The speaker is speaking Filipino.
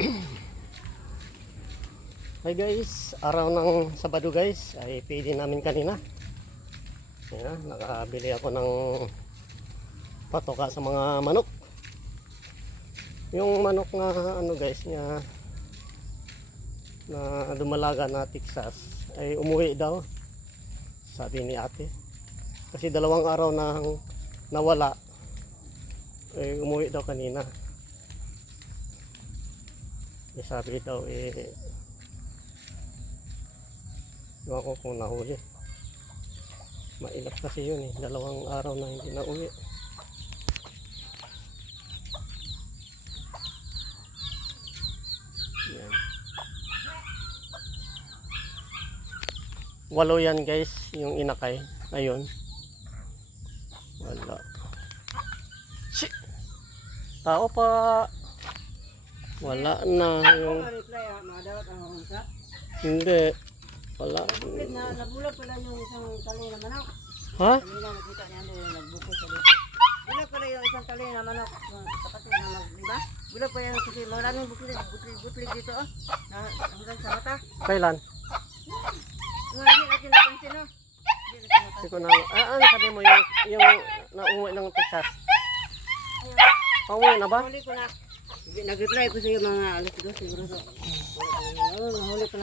Hi guys, araw ng Sabado guys, ay pili namin kanina. Ayan, nakabili ako ng patoka sa mga manok. Yung manok na ano guys, na dumalaga na Texas ay umuwi daw, sabi ni ate. Kasi 2 araw na nawala, ay umuwi daw kanina. Sabi daw iwan ko kung nahuli. Mailap kasi yun 2 araw na hindi na uwi. Yan. 8 yan guys, yung inakay. Ayun. Wala. Shit! Tao pa! Wala na yung... Hindi. Wala. Nabulag pala yung isang tali na manok. Ha? Kanina nakita niya doon, nagbukod sa dito. Bulag pala yung isang tali na manok. Kapatid na diba? Bulag pala yung kasi maraming butlig dito oh. Hanggang sa mata. Kailan? Hindi natin napansin oh. Hindi ko na... ano sabi mo yung nauwi ng Texas? Pauwi na ba? Huli ko na. Nag-reply ko sa iyo mga alas 2 siguro. Nahuli ko na.